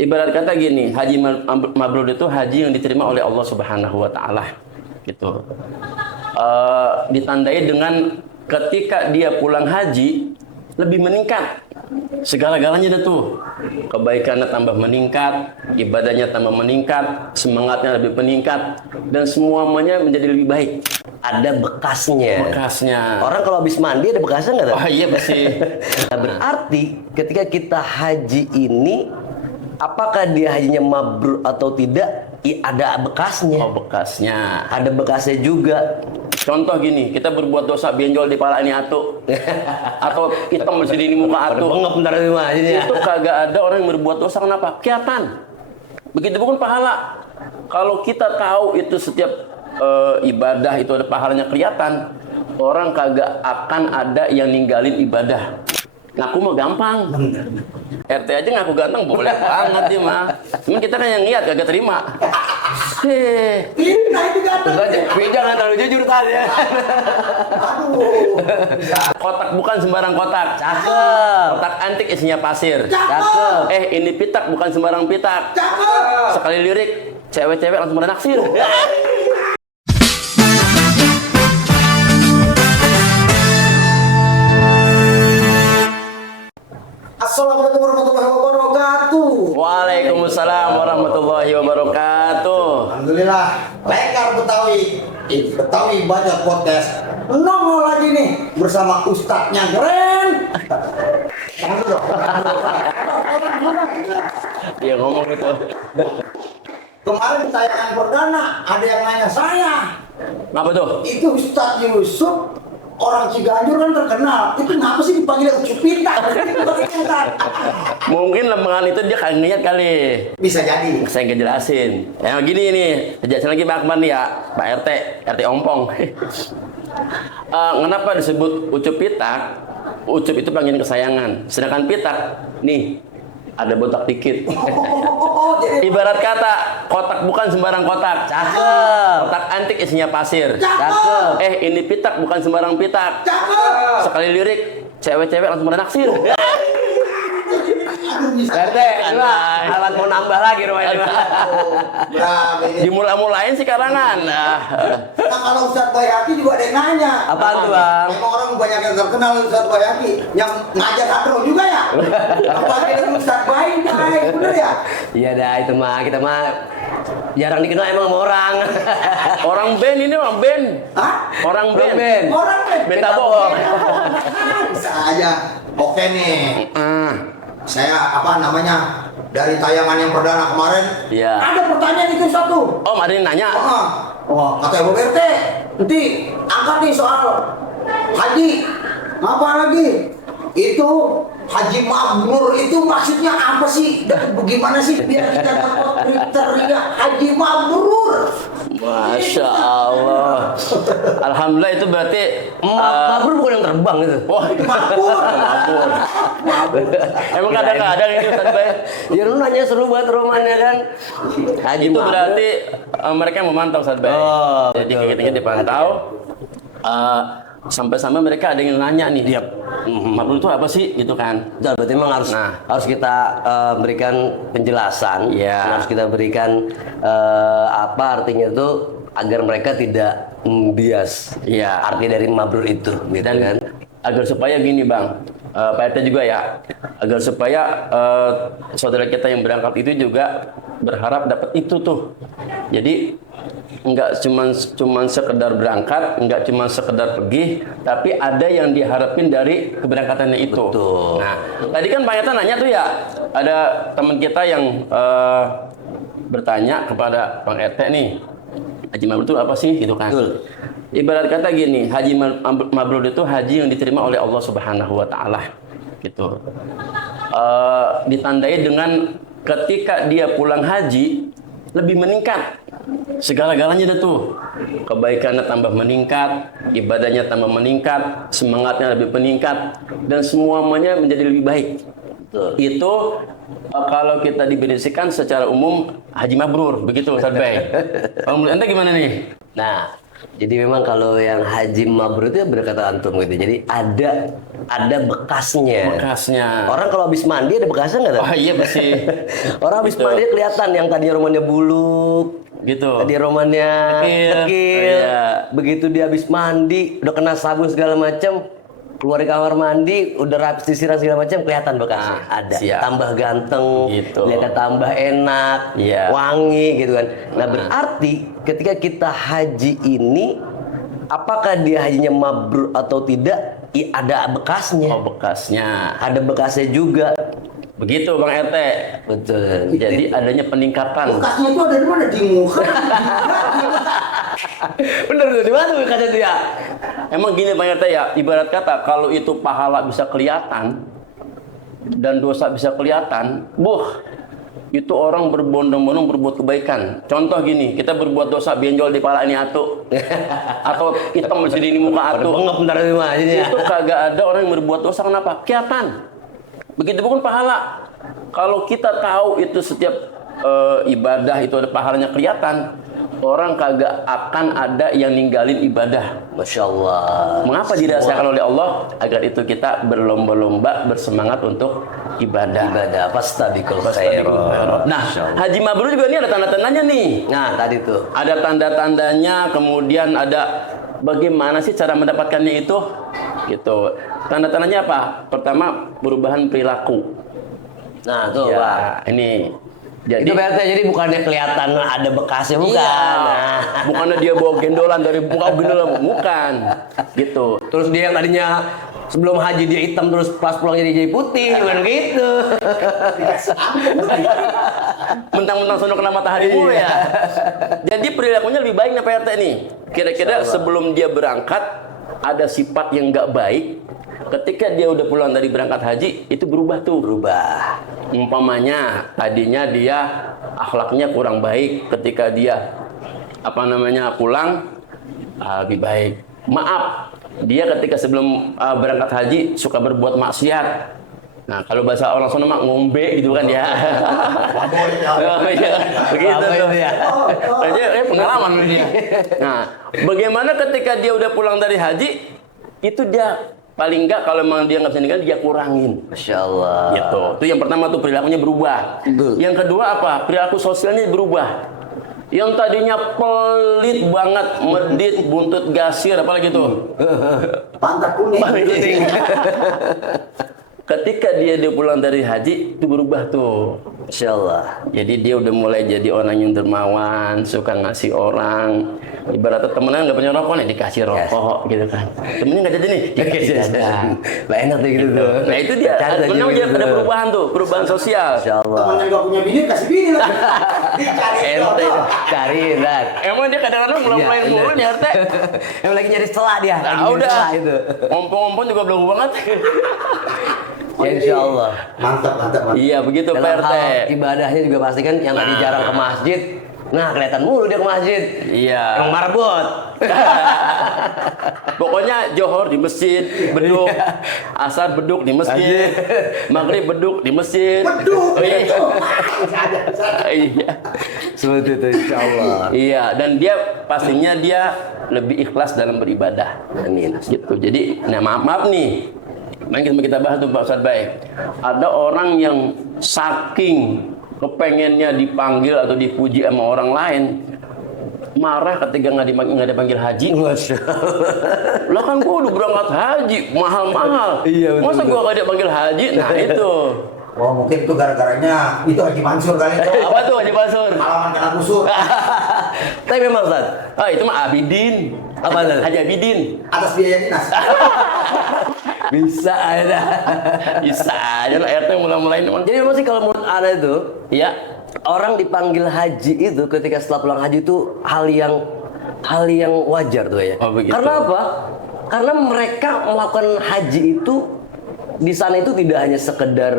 Ibarat kata gini, haji mabrur itu haji yang diterima oleh Allah Subhanahu wa taala. Gitu. Ditandai dengan ketika dia pulang haji lebih meningkat. Segala-galanya dah tuh. Kebaikannya tambah meningkat, ibadahnya tambah meningkat, semangatnya lebih meningkat, dan semuanya menjadi lebih baik. Ada bekasnya. Bekasnya. Orang kalau habis mandi ada bekasnya nggak? Oh iya pasti. Nah, berarti ketika kita haji ini, apakah dia hajinya mabrur atau tidak? Ada bekasnya. Oh bekasnya. Ada bekasnya juga. Contoh gini, kita berbuat dosa benjol di pala ini atu, atau hitam di sini muka atu. Bengep bentar ini mah aja. Itu kagak ada orang yang berbuat dosa, kenapa? Kelihatan. Begitu pun pahala. Kalau kita tahu itu setiap ibadah itu ada pahalanya kelihatan, orang kagak akan ada yang ninggalin ibadah. Ngaku mah gampang. RT aja ngaku ganteng boleh banget dia mah. Cuman kita kan yang niat kagak terima. Nah itu ganteng. Jangan terlalu jujur tadi ya. Aduh. Kotak bukan sembarang kotak. Cakep. Kotak antik isinya pasir. Cakep. Ini pitak bukan sembarang pitak. Cakep. Sekali lirik, cewek-cewek langsung pada naksir. Assalamualaikum warahmatullahi wabarakatuh. Waalaikumsalam warahmatullahi wabarakatuh. Alhamdulillah. Lekar Betawi. Betawi Bacot Podcast. Nongol lagi nih bersama Ustadznya keren. Tangan dulu dong. Dia ngomong itu. Kemarin tayangan perdana ada yang nanya saya. Apa tuh? Itu Ustadz Yusuf orang Ciganjur kan terkenal. Itu kenapa sih dipanggil Cupita? Mungkin lempengan itu dia kagak niat kali. Bisa jadi. Saya ngejelasin. Yang gini nih, jelasin lagi Pak Akbar nih ya, Pak RT Ompong. Kenapa disebut Ucup Pitak? Ucup itu panggilan kesayangan. Sedangkan Pitak, nih ada botak dikit. Ibarat kata kotak bukan sembarang kotak. Cakep. Kotak antik isinya pasir. Cakep. Ini pitak bukan sembarang pitak. Cakep. Sekali lirik, cewek-cewek langsung pada naksir. RT, alat mau nambah lagi rumah ini. Berapa ini? Dimula-mulain sih karangan. Nah, kalau Ustadz Bayaki juga ada yang nanya. Apaan tuh, Bang? Emang orang banyak yang terkenal Ustadz Bayaki yang ngajar hadro juga ya? Apalagi dengan Ustadz Bayi, bener ya? Iya dah, itu mah kita mah jarang dikenal emang sama orang. Orang band ini orang band. Hah? Orang band. Orang nih. Band tabok. Bisa aja. Oke nih. Saya apa namanya dari tayangan yang perdana kemarin Iya. ada pertanyaan itu satu. Om ada yang nanya. Kata Ibu RT, nanti angkat nih soal haji. Apa lagi? Itu haji mabrur itu maksudnya apa sih? Dan bagaimana sih biar kita dapat kriteria haji mabrur? Masya Allah. Alhamdulillah itu berarti Mabrur bukan yang terbang itu. wah itu Mabrur. emang kadang-kadang ini Ustaz Bay. Ya lu nanya seru buat rumahnya kan. Haji Itu mabrur. berarti mereka yang memantau Ustaz Bay. Oh, Jadi betul, kegiatan dipantau. Sampai-sampai mereka ada yang nanya nih, dia mabrur itu apa sih gitu kan. Betul, berarti memang harus kita berikan penjelasan. Iya. Harus kita berikan apa artinya itu agar mereka tidak membias. Iya. Arti dari mabrur itu, gitu Dan kan. agar supaya gini Bang, Pak RT juga ya, agar supaya saudara kita yang berangkat itu juga berharap dapat itu tuh. Jadi nggak cuman sekedar berangkat, nggak cuman sekedar pergi, tapi ada yang diharapin dari keberangkatannya itu. Betul. Nah, tadi kan Pak RT nanya tuh ya, ada teman kita yang bertanya kepada Bang RT nih, haji mabrur itu apa sih gitu kan. Betul. Ibarat kata gini, haji mabrur itu haji yang diterima oleh Allah Subhanahu wa taala. Gitu. Ditandai dengan ketika dia pulang haji lebih meningkat. Segala-galanya dah tuh. Kebaikannya tambah meningkat, ibadahnya tambah meningkat, semangatnya lebih meningkat, dan semuanya menjadi lebih baik. Itu kalau kita diberisikan secara umum haji mabrur, begitu Ustaz Bay. Kalau menurut Anda gimana nih? Nah, Jadi memang kalau yang haji mabrur itu ya berkata antum gitu. Jadi ada bekasnya. Bekasnya. Orang kalau habis mandi ada bekasnya nggak? Oh iya pasti. Orang habis Gitu. mandi kelihatan yang tadinya romannya buluk, Gitu. tadi romannya Tekil. tekil. Iya. Begitu dia habis mandi, udah kena sabun segala macam, keluar dari kamar mandi, udah rapi sisiran segala macam, kelihatan bekasnya. Nah, ada. siap. Tambah ganteng, Gitu. lihatnya tambah enak, Iya. wangi gitu kan. Nah berarti ketika kita haji ini, apakah dia hajinya mabrur atau tidak? Ada bekasnya. Oh bekasnya. Ada bekasnya juga. Begitu Bang RT. Betul. Jadi adanya peningkatan. Bekasnya itu ada di mana? Di muka. Bener tuh, di mana bekasnya tuh ya? Emang gini Bang RT ya, ibarat kata kalau itu pahala bisa kelihatan dan dosa bisa kelihatan, itu orang berbondong-bondong berbuat kebaikan. Contoh gini, kita berbuat dosa benjol di pala ini atu, atau hitam di sini muka atu. Bengep ntar di mana jadinya. Itu kagak ada orang yang berbuat dosa, kenapa? Kelihatan. Begitu pun pahala. Kalau kita tahu itu setiap ibadah itu ada pahalanya kelihatan, orang kagak akan ada yang ninggalin ibadah. Masya Allah. Mengapa dirasakan oleh Allah? Agar itu kita berlomba-lomba bersemangat untuk ibadah. Ibadah fastabiqul khairat. Nah, haji mabrur juga ini ada tanda-tandanya nih. Nah, tadi tuh. Ada tanda-tandanya, kemudian ada bagaimana sih cara mendapatkannya itu? Gitu. Tanda-tandanya apa? Pertama, perubahan perilaku. Nah, tuh, Ya, Pak. ini. Itu Jadi berarti jadi bukannya kelihatan ada bekasnya, bukan. iya, Nah. bukannya dia bawa gendolan dari muka gendolan, bukan. Gitu. Terus dia yang tadinya sebelum haji dia hitam terus pas pulang jadi putih, bukan gitu. Mentang-mentang sono kena matahari mulu ya. Jadi perilakunya lebih baik nih Pak RT nih. Kira-kira sebelum dia berangkat ada sifat yang nggak baik. Ketika dia udah pulang dari berangkat haji itu berubah tuh. Berubah. Umpamanya tadinya dia akhlaknya kurang baik, ketika dia pulang lebih baik. Maaf, dia ketika sebelum berangkat haji suka berbuat maksiat. Nah, kalau bahasa orang Sunda mah ngombe gitu kan ya. Oh, iya. Begitu Apa tuh. itu ya? Jadi pengalaman dia. Nah, bagaimana ketika dia udah pulang dari haji, itu dia paling enggak kalau memang dia nggak bisa ninggalin, dia kurangin. Masya Allah. Gitu. Itu yang pertama tuh perilakunya berubah. Betul. Yang kedua apa? Perilaku sosialnya berubah. Yang tadinya pelit banget, medit, buntut gasir, apalagi tuh. Pantat kuning. Ketika dia pulang dari haji itu berubah tuh. Masya Allah. Jadi dia udah mulai jadi orang yang dermawan, suka ngasih orang. Ibaratnya temennya nggak punya rokok nih dikasih rokok gitu kan. Temennya nggak jadi nih dikasih jajan. Lah enak tuh gitu tuh. Nah itu dia. Memang dia ada perubahan tuh, perubahan sosial. Masya Allah. Temennya nggak punya bini kasih bini lah. Dicari Ente jodoh. cari dan. Emang dia kadang-kadang mulai Iya, mulu bener. nih RT. Emang lagi nyari celah dia. Lagi Nah, nyari udah. celah itu. Ompong-ompong juga belum banget. Ya, Insya Allah. Mantap, mantap, mantap. Iya begitu Pak Dalam RT. hal ibadahnya juga pasti kan yang tadi jarang ke masjid. Nah, kelihatan mulu dia ke masjid. Iya. Emang marbot. Pokoknya Johor di masjid, beduk. Iya. Asar beduk di masjid. Maghrib beduk di masjid. Beduk. Oh, iya. Bisa ada. Iya. Seperti itu Insya Allah. Iya, dan dia pastinya dia lebih ikhlas dalam beribadah. Amin. Gitu. Jadi, nah maaf nih. Mari kita bahas tuh Pak Ustadz baik. Ada orang yang saking kepengennya dipanggil atau dipuji sama orang lain, marah ketika nggak dipanggil haji. Masya Allah. Lah kan gua udah berangkat haji, mahal-mahal. Iya, betul, Masa gua nggak dipanggil haji? Nah itu. Oh mungkin itu gara-garanya itu Haji Mansur kali itu. Apa tuh Haji Mansur? Pengalaman kena busur. Tapi memang Ustaz, Ah itu mah Abidin. Apa tuh? Haji Abidin. Atas biaya dinas. bisa ada. Bisa aja lah RT mulai-mulai memang. Jadi memang sih kalau menurut Ana itu, Iya. orang dipanggil haji itu ketika setelah pulang haji itu hal yang wajar tuh ya. Oh, begitu. Karena apa? Karena mereka melakukan haji itu di sana itu tidak hanya sekedar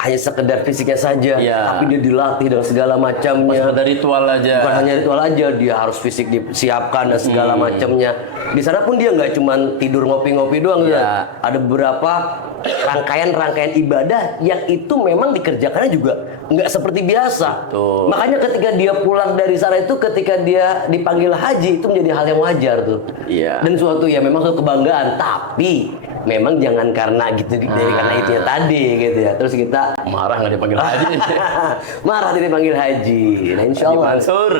hanya sekedar fisiknya saja, Iya. tapi dia dilatih dengan segala macamnya. Sekedar ritual aja. Bukan hanya ritual aja, dia harus fisik disiapkan dan segala macamnya. Di sana pun dia nggak cuma tidur ngopi-ngopi doang, Iya. ya. Ada beberapa rangkaian-rangkaian ibadah yang itu memang dikerjakannya juga nggak seperti biasa. Betul. Makanya ketika dia pulang dari sana itu, ketika dia dipanggil haji itu menjadi hal yang wajar tuh. Iya. Dan suatu ya memang suatu kebanggaan, tapi memang jangan karena gitu karena itu ya tadi gitu ya. Terus kita Marah nggak dipanggil haji. marah dia dipanggil haji. Nah, insya Haji Allah. Mansur.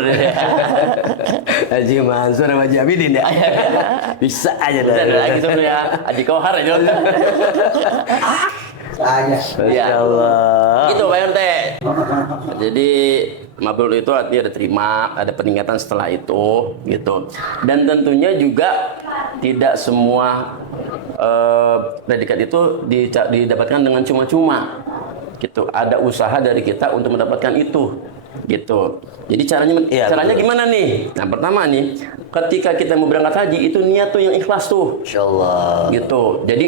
Haji Mansur sama Haji Abidin ya. Bisa aja Bisa ada lagi tuh ya. Haji Kohar aja. Aja. Masya Allah. Gitu Pak RT. Jadi mabrur itu artinya ada terima, ada peningkatan setelah itu, gitu. Dan tentunya juga tidak semua predikat itu didapatkan dengan cuma-cuma, gitu. Ada usaha dari kita untuk mendapatkan itu, gitu. Jadi caranya gimana nih? Nah, pertama nih, ketika kita mau berangkat haji itu niat tuh yang ikhlas tuh. Insya Allah. Gitu. Jadi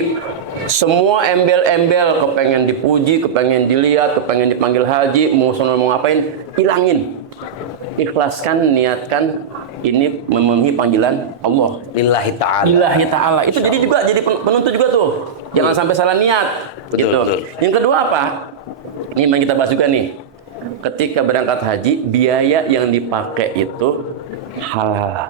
semua embel-embel kepengen dipuji, kepengen dilihat, kepengen dipanggil haji, mau sono mau ngapain, hilangin. Ikhlaskan, niatkan ini memenuhi panggilan Allah. Lillahi ta'ala. Lillahi ta'ala. Itu jadi juga jadi penuntut juga tuh. Jangan sampai salah niat. Betul, gitu. betul. Yang kedua apa? Ini yang kita bahas juga nih. Ketika berangkat haji, biaya yang dipakai itu halal.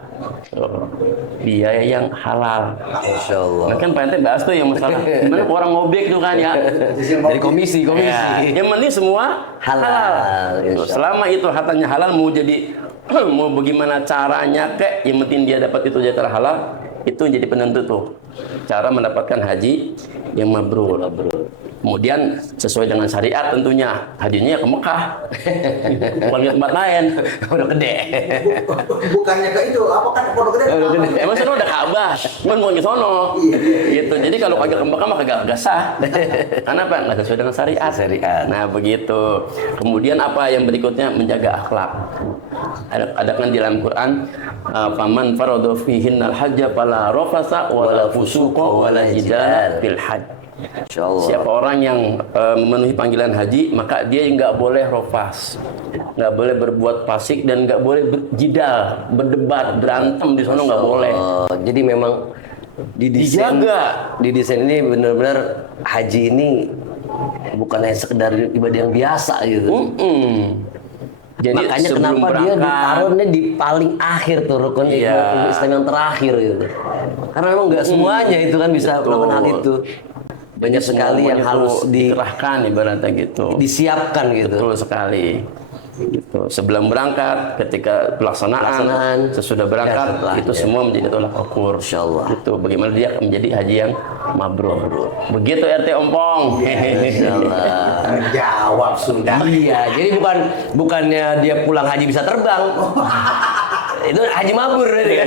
Biaya yang halal. Insya Allah. Nah, kan Pak Ente bahas tuh yang masalah gimana orang ngobek tuh kan ya. Dari komisi. Ya, yang penting semua Halal, halal. insya Allah. Selama itu hartanya halal, mau jadi mau bagaimana caranya kek, yang penting dia dapat itu secara halal, itu jadi penentu tuh cara mendapatkan haji yang mabrur. Kemudian sesuai dengan syariat tentunya, hajinya ya ke Mekah, bukan ke tempat lain. Udah gede. Bukannya ke itu, apa kan pondok gede? Emang sono ada Ka'bah, cuman bukan ke sono. Gitu. Jadi kalau kagak ke Mekah mah kagak sah. Karena apa? Nggak sesuai dengan syariat. Syariat. Nah, begitu. Kemudian apa yang berikutnya? Menjaga akhlak. Ada kan di dalam Quran, faman farada fihinnal hajja fala rafasa wala fusuqa wala jidala fil hajj. Insya Allah. Siapa orang yang memenuhi panggilan haji, maka dia nggak boleh rofas, nggak boleh berbuat fasik, dan nggak boleh berjidal, berdebat, berantem di sana nggak boleh. Jadi memang didesain, Dijaga. didesain ini benar-benar haji ini bukan hanya sekedar ibadah yang biasa gitu. Jadi Makanya sebelum kenapa dia berangkat, ditaruhnya di paling akhir tuh rukun Iya. Islam yang terakhir gitu. Karena memang nggak semuanya itu kan bisa Betul. melakukan hal itu. Banyak jadi sekali yang semuanya harus tuh dikerahkan ibaratnya gitu. disiapkan gitu. Betul sekali. Gitu. Sebelum berangkat, ketika pelaksanaan, sesudah berangkat, ya, setelah, itu ya. semua menjadi tolak ukur. Insyaallah. Gitu. Bagaimana dia menjadi haji yang mabrur. Begitu RT Ompong. Insyaallah. Jawab sudah. Iya, jadi bukannya dia pulang haji bisa terbang. Itu haji mabur berarti kan.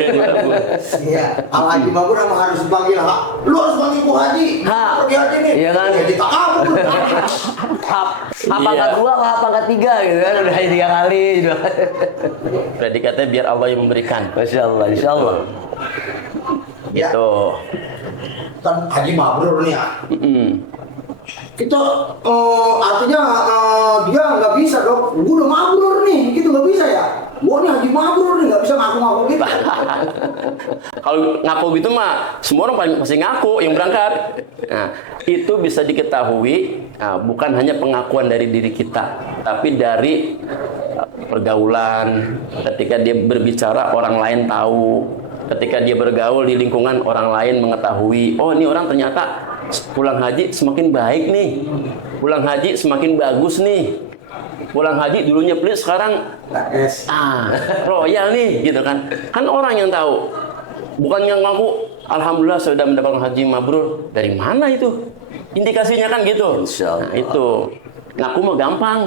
Iya. Al Haji Mabur emang harus dipanggil. Lu harus panggil Bu Haji. Ha. Pergi haji nih. Iya kan? Ya ditakabur. Hap pangkat 2 ke hap pangkat 3 gitu kan, udah haji 3 kali gitu. Predikatnya biar Allah yang memberikan. Masya Allah, insya Allah. Ya. Gitu. Kan Haji Mabrur nih ya. Kita artinya dia nggak bisa dong. Gue udah mabrur nih, gitu nggak bisa ya. Gue nih Haji Mabrur nih, nggak bisa ngaku-ngaku gitu. Kalau ngaku gitu mah semua orang pasti ngaku yang berangkat. Nah, itu bisa diketahui bukan hanya pengakuan dari diri kita, tapi dari pergaulan. Ketika dia berbicara orang lain tahu. Ketika dia bergaul di lingkungan orang lain mengetahui, oh ini orang ternyata pulang haji semakin baik nih. Pulang haji semakin bagus nih. Pulang haji dulunya pelit, sekarang royal nih gitu kan. Kan orang yang tahu. Bukan yang ngaku, alhamdulillah sudah mendapatkan haji mabrur. Dari mana itu? Indikasinya kan gitu. Insya Allah. Nah, itu. Ngaku mah gampang.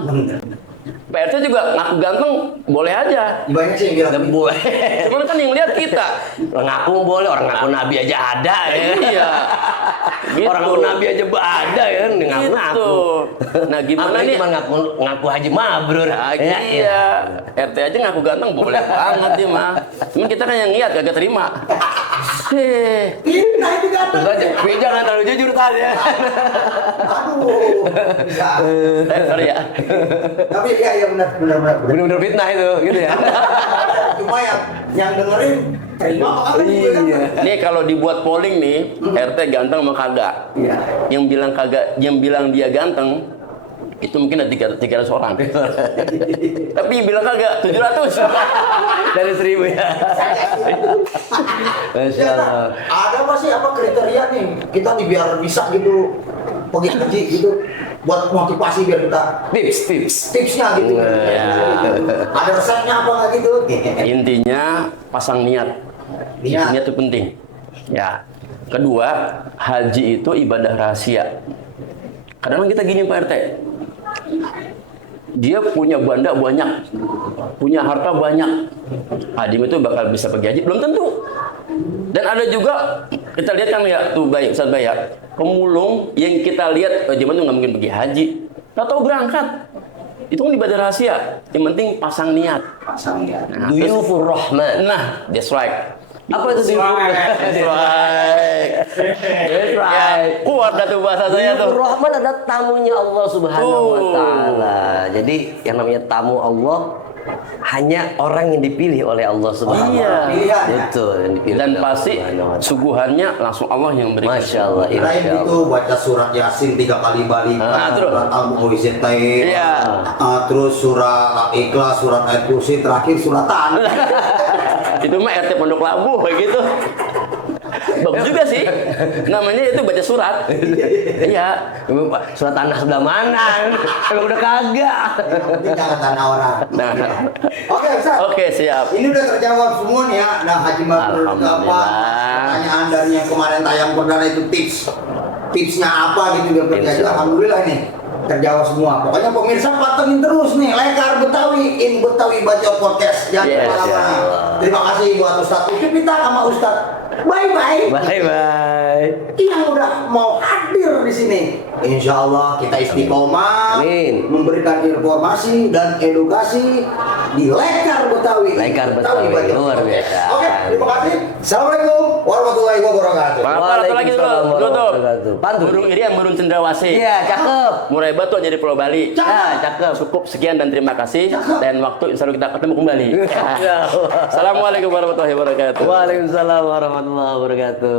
PRT juga ngaku ganteng boleh aja. Banyak sih yang bilang. Boleh. Cuman kan yang lihat kita. Ngaku boleh, orang ngaku nabi aja ada ya. Iya. Gitu. Orang ngaku nabi aja ada ya kan, ngaku. Gitu. Nah, gimana Apalagi nih? cuma ngaku haji mabrur. Nah, iya. RT aja ngaku ganteng boleh banget dia mah. Cuman kita kan yang lihat kagak terima. Nah itu kelihatan. Ustaz, jangan terlalu jujur Ustaz ya. Aduh, bisa. Sorry ya. Tapi ya benar. Bener-bener fitnah itu, gitu ya. Cuma yang dengerin terima apa kagak juga kan? Iya. Nih kalau dibuat polling nih, RT ganteng sama kagak. Iya. Yang bilang kagak, yang bilang dia ganteng, itu mungkin ada 300 orang. Tapi yang bilang kagak 700. Dari 1000 ya. Masya Ya, Allah. ada apa sih apa kriteria nih kita nih biar bisa gitu pergi haji gitu buat motivasi biar kita tipsnya gitu. Ya. Ada resepnya apa nggak gitu? Intinya pasang niat. Niat. Niat itu penting. Ya. Kedua, haji itu ibadah rahasia. Kadang kita gini Pak RT. Dia punya banda banyak, punya harta banyak. Hadim itu bakal bisa pergi haji? Belum tentu. Dan ada juga, kita lihat kan ya, tuh baik, Ustaz Bayak, pemulung yang kita lihat, zaman itu nggak mungkin pergi haji. Tahu berangkat. Itu kan ibadah rahasia. Yang penting pasang niat. Pasang ya. Nah, Duyufur Rahman. nah, that's right. Apa itu duyufur? That's right. That's right. Ya, kuat dah tuh bahasa saya Duyufur tuh. Rahman ada tamunya Allah Subhanahu wa taala. Jadi yang namanya tamu Allah hanya orang yang dipilih oleh Allah Subhanahu wa Iya. taala. Pilihan. Betul, yang dipilih Dan oleh Allah pasti Subhanahu wa taala. suguhannya langsung Allah yang berikan. Masya Allah, Lain insya itu Allah. baca surat Yasin 3 kali balik, terus. surat Al-Mu'awwidzatain, Iya. terus surat Ikhlas, surat Ayat Kursi, terakhir suratan. Itu mah RT Pondok Labu begitu. Bagus juga sih. Namanya itu baca surat. Iya. Surat tanah sebelah mana? Emang udah kagak. Yang penting jangan tanah orang. Nah. Oke, Ustaz. Oke, siap. Ini udah terjawab semua nih ya. Nah, Haji Mabrur itu apa? Alhamdulillah. Pertanyaan dari yang kemarin tayang perdana itu tipsnya apa gitu biar pergi haji. Alhamdulillah nih terjawab semua. Pokoknya pemirsa pantengin terus nih Lekar Betawi in Betawi Bacot Podcast. Jangan Yes, kemana-mana. ya. Terima kasih buat Ustadz Ucup kita sama Ustadz. Bye bye. Bye bye. Yang udah mau hadir di sini. Insya Allah kita istiqomah Amin. memberikan informasi dan edukasi di Lekar Betawi. Lekar Betawi, Bacot luar Podcast. biasa. Oke, terima kasih. Assalamualaikum warahmatullahi wabarakatuh. Apa lagi Waalaikumsalam dulu? Dulu tuh. warahmatullahi wabarakatuh. Burung irian, burung cendrawasih. Iya, cakep. Murai batu jadi Pulau Bali. Ya, cakep. Cukup sekian dan terima kasih. Dan waktu insya Allah kita ketemu kembali. Ya Allah. Assalamualaikum warahmatullahi wabarakatuh. Waalaikumsalam warahmatullahi wabarakatuh.